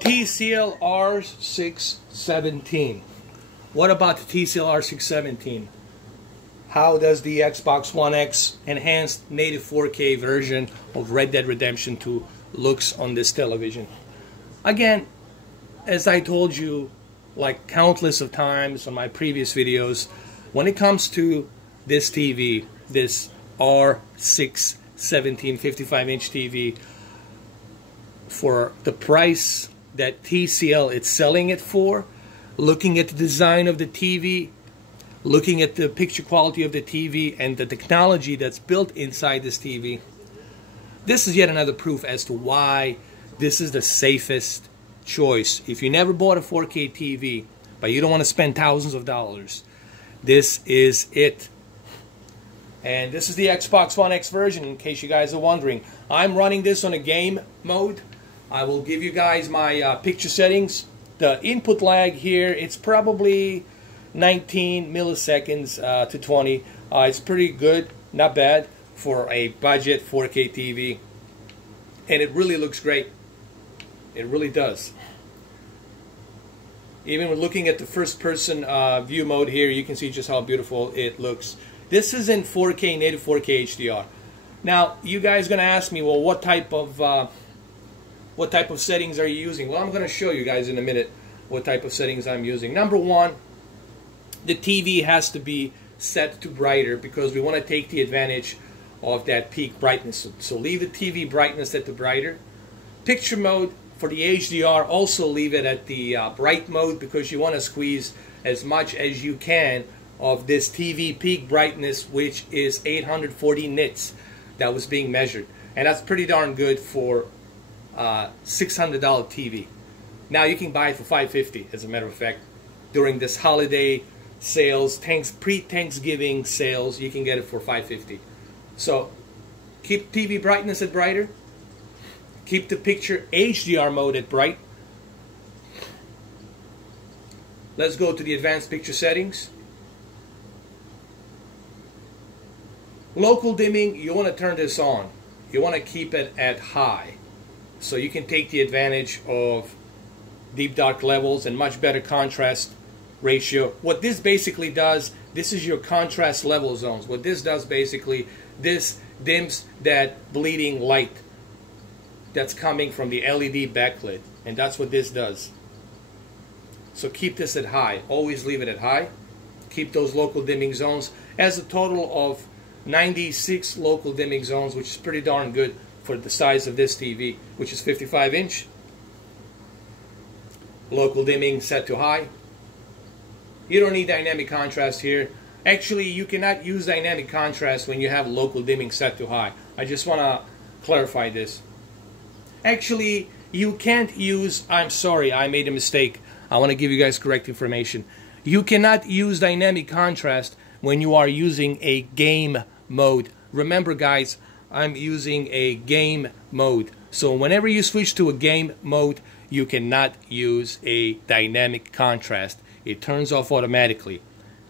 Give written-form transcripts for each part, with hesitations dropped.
TCL R617. What about the TCL R617? How does the Xbox One X enhanced native 4K version of Red Dead Redemption 2 looks on this television? Again, as I told you like countless of times on my previous videos, when it comes to this TV, this R617 55-inch TV, for the price that TCL is selling it for, looking at the design of the TV, looking at the picture quality of the TV and the technology that's built inside this TV, this is yet another proof as to why this is the safest choice. If you never bought a 4K TV, but you don't want to spend thousands of dollars, this is it. And this is the Xbox One X version, in case you guys are wondering. I'm running this on a game mode. I will give you guys my picture settings. The input lag here, it's probably 19 milliseconds to 20. It's pretty good, not bad for a budget 4K TV. And it really looks great. It really does. Even when looking at the first person view mode here, you can see just how beautiful it looks. This is in 4K, native 4K HDR. Now, you guys are going to ask me, well, what type of settings are you using? Well, I'm going to show you guys in a minute what type of settings I'm using. Number one, the TV has to be set to brighter because we want to take the advantage of that peak brightness. So leave the TV brightness at the brighter. Picture mode for the HDR, also leave it at the bright mode because you want to squeeze as much as you can of this TV peak brightness, which is 840 nits that was being measured. And that's pretty darn good for $600 TV. Now you can buy it for $550, as a matter of fact. During this holiday sales, pre-Thanksgiving sales, you can get it for $550. So keep TV brightness at brighter. Keep the picture HDR mode at bright. Let's go to the advanced picture settings. Local dimming, you want to turn this on. You want to keep it at high, so you can take the advantage of deep dark levels and much better contrast ratio. What this basically does, this is your contrast level zones. What this does basically, this dims that bleeding light that's coming from the LED backlit, and that's what this does. So keep this at high. Always leave it at high. Keep those local dimming zones. As a total of 96 local dimming zones, which is pretty darn good for the size of this TV, which is 55-inch. Local dimming set to high. You don't need dynamic contrast here. Actually, you cannot use dynamic contrast when you have local dimming set to high. I just want to clarify this. Actually, you can't use, I'm sorry, I made a mistake. I want to give you guys correct information. You cannot use dynamic contrast when you are using a game mode. Remember guys, I'm using a game mode. So whenever you switch to a game mode, you cannot use a dynamic contrast. It turns off automatically.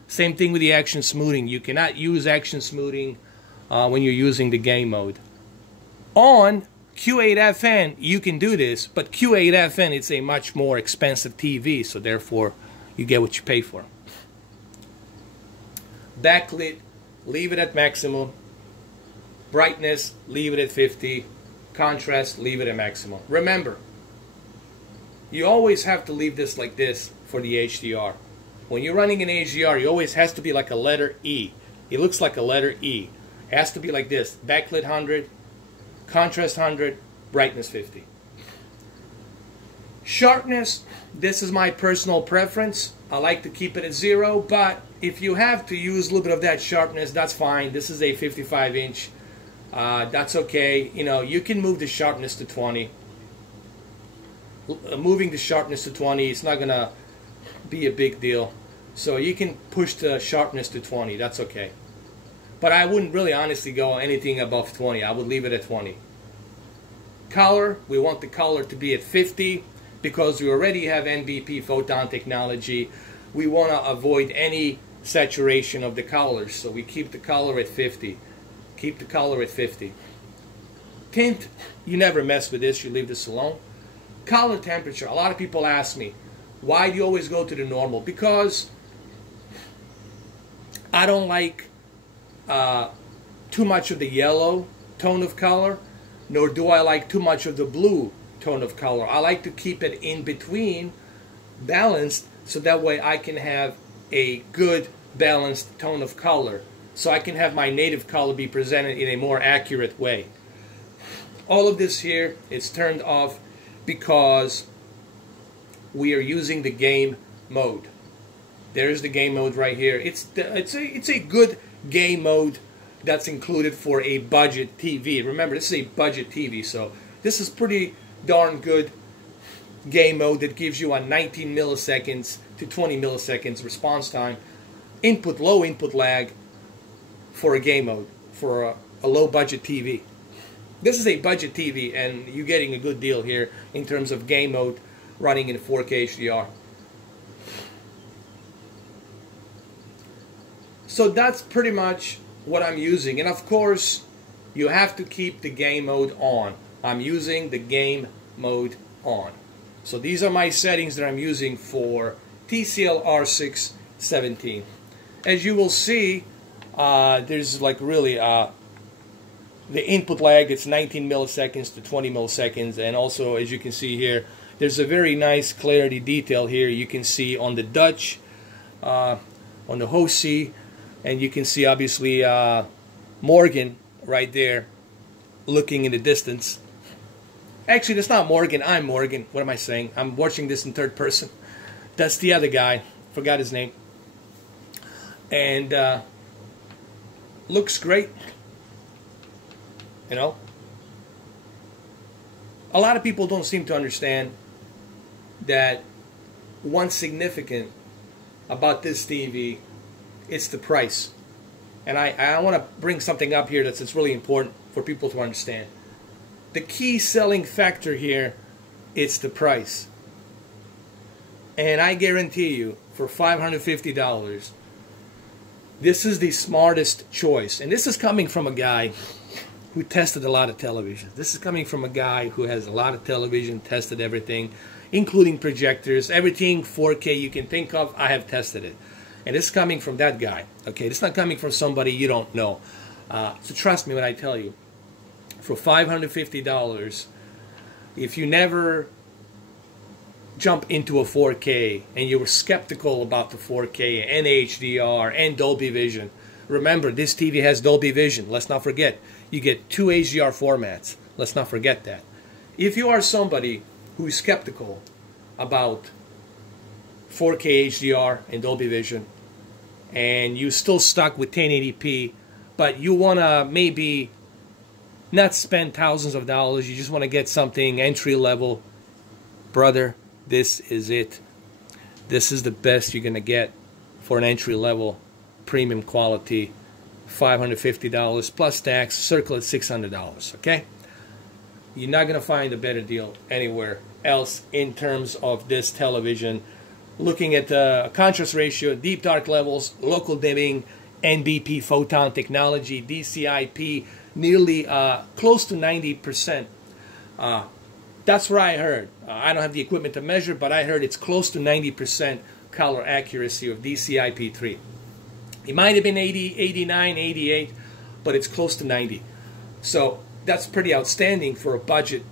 Same thing with the action smoothing. You cannot use action smoothing when you're using the game mode. On Q8FN, you can do this, but Q8FN, it's a much more expensive TV, so therefore you get what you pay for. Backlit, leave it at maximum. Brightness, leave it at 50. Contrast, leave it at maximum. Remember, you always have to leave this like this for the HDR. When you're running an HDR, it always has to be like a letter E. It looks like a letter E. It has to be like this. Backlit 100, contrast 100, brightness 50. Sharpness, this is my personal preference. I like to keep it at 0, but if you have to use a little bit of that sharpness, that's fine. This is a 55-inch. That's okay. You know, you can move the sharpness to 20. Moving the sharpness to 20 is not going to be a big deal. So you can push the sharpness to 20. That's okay. But I wouldn't really honestly go anything above 20. I would leave it at 20. Color, we want the color to be at 50 because we already have NBP photon technology. We want to avoid any saturation of the colors, so we keep the color at 50. Keep the color at 50. Tint, you never mess with this, you leave this alone. Color temperature. A lot of people ask me, why do you always go to the normal? Because I don't like too much of the yellow tone of color, nor do I like too much of the blue tone of color. I like to keep it in between, balanced, so that way I can have a good balanced tone of color, so I can have my native color be presented in a more accurate way. All of this here is turned off because we are using the game mode. There's the game mode right here. It's a good game mode that's included for a budget TV. Remember, this is a budget TV, so this is pretty darn good game mode that gives you a 19 milliseconds to 20 milliseconds response time, low input lag for a game mode, for a low budget TV. This is a budget TV, and you're getting a good deal here in terms of game mode running in 4K HDR. So that's pretty much what I'm using. And of course, you have to keep the game mode on. I'm using the game mode on. So these are my settings that I'm using for TCL R617. As you will see, there's like really the input lag. It's 19 milliseconds to 20 milliseconds, and also, as you can see here, there's a very nice clarity detail here. You can see on the Dutch, on the HOSI, and you can see obviously Morgan right there looking in the distance. Actually, that's not Morgan. I'm Morgan. What am I saying? I'm watching this in third person. That's the other guy. Forgot his name. And looks great. You know? A lot of people don't seem to understand that what's significant about this TV, it's the price. And I want to bring something up here that's really important for people to understand. The key selling factor here, it's the price. And I guarantee you, for $550, this is the smartest choice. And this is coming from a guy who tested a lot of television. This is coming from a guy who has a lot of television, tested everything, including projectors, everything 4K you can think of, I have tested it. And this is coming from that guy, okay? This is not coming from somebody you don't know. So trust me when I tell you, for $550, if you never jump into a 4K and you were skeptical about the 4K and HDR and Dolby Vision, remember, this TV has Dolby Vision. Let's not forget. You get 2 HDR formats. Let's not forget that. If you are somebody who is skeptical about 4K HDR and Dolby Vision, and you're still stuck with 1080p, but you want to maybe not spend thousands of dollars, you just want to get something entry level, brother, this is it. This is the best you're going to get for an entry level premium quality. $550 plus tax, circle at $600, okay? You're not going to find a better deal anywhere else in terms of this television. Looking at the contrast ratio, deep dark levels, local dimming, NBP photon technology, DCI-P, nearly close to 90%. That's what I heard. I don't have the equipment to measure, but I heard it's close to 90% color accuracy of DCI-P3. It might have been 80, 89, 88, but it's close to 90. So that's pretty outstanding for a budget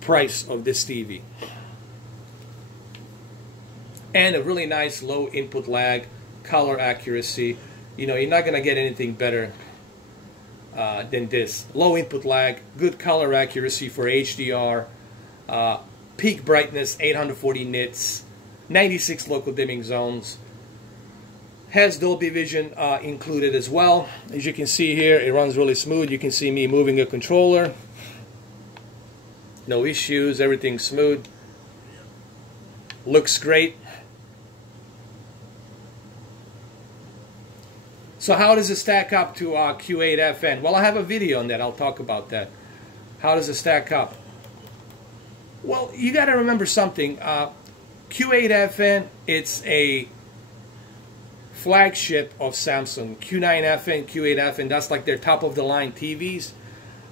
price of this TV. And a really nice low input lag, color accuracy. You know, you're not going to get anything better than this. Low input lag, good color accuracy for HDR, peak brightness 840 nits, 96 local dimming zones. Has Dolby Vision included as well. As you can see here, it runs really smooth. You can see me moving a controller. No issues, everything's smooth. Looks great. So how does it stack up to Q8FN? Well, I have a video on that. I'll talk about that. How does it stack up? Well, you got to remember something. Q8FN, it's a flagship of Samsung. Q9FN, Q8FN, that's like their top of the line TVs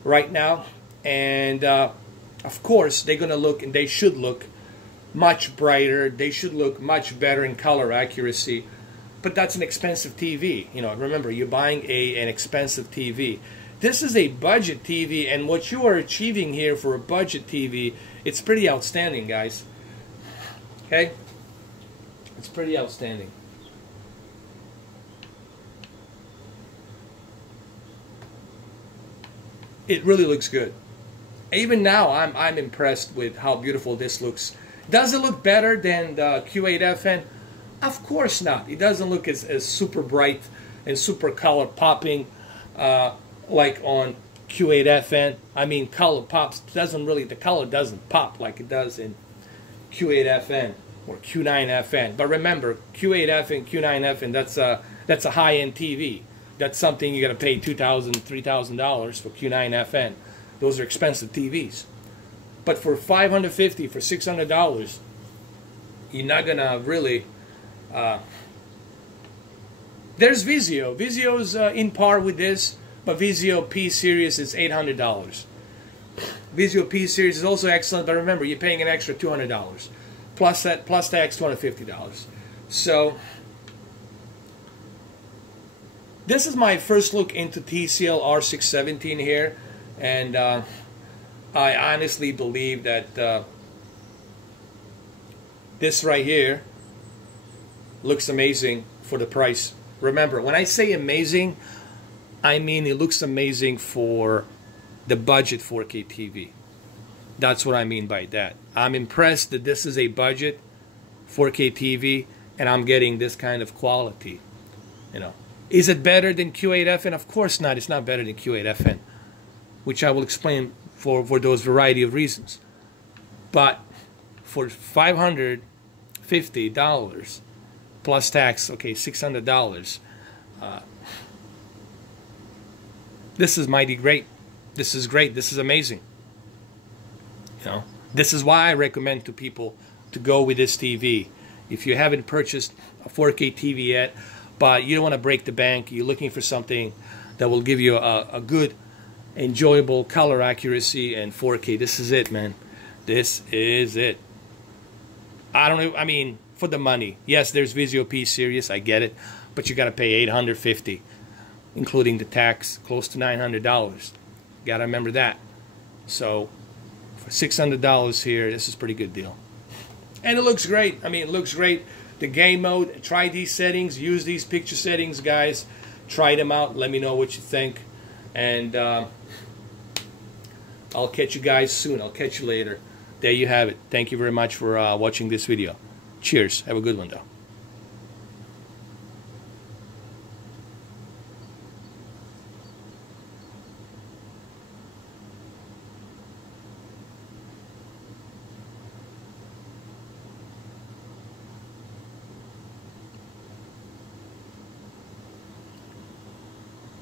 right now. And Of course, they're going to look, and they should look much brighter. They should look much better in color accuracy. But that's an expensive TV. You know, remember, you're buying an expensive TV. This is a budget TV, and what you are achieving here for a budget TV, it's pretty outstanding, guys. Okay? It's pretty outstanding. It really looks good. Even now, I'm impressed with how beautiful this looks. Does it look better than the Q8FN? Of course not. It doesn't look as super bright and super color popping like on Q8FN. I mean, color pops doesn't really, the color doesn't pop like it does in Q8FN or Q9FN. But remember, Q8FN, Q9FN, that's a high-end TV. That's something you got to pay $2,000, $3,000 for Q9FN. Those are expensive TVs. But for $550, for $600, you're not gonna really. There's Vizio. Vizio's in par with this, but Vizio P Series is $800. Vizio P Series is also excellent, but remember, you're paying an extra $200 plus tax, $250. So this is my first look into TCL R617 here, and I honestly believe that this right here looks amazing for the price. Remember, when I say amazing, I mean it looks amazing for the budget 4K TV. That's what I mean by that. I'm impressed that this is a budget 4K TV and I'm getting this kind of quality. You know, is it better than Q8FN? Of course not. It's not better than Q8FN, which I will explain for those variety of reasons. But for $550 plus tax, okay, $600, this is mighty great. This is great. This is amazing. You know, this is why I recommend to people to go with this TV. If you haven't purchased a 4K TV yet, but you don't want to break the bank, you're looking for something that will give you a good, enjoyable color accuracy and 4K. This is it, man. This is it. I don't know. I mean, for the money, yes, there's Vizio P Series. I get it, but you got to pay $850, including the tax, close to $900. Got to remember that. So for $600 here, this is a pretty good deal. And it looks great. I mean, it looks great. The game mode, try these settings, use these picture settings, guys. Try them out. Let me know what you think. And I'll catch you guys soon. I'll catch you later. There you have it. Thank you very much for watching this video. Cheers. Have a good one, though.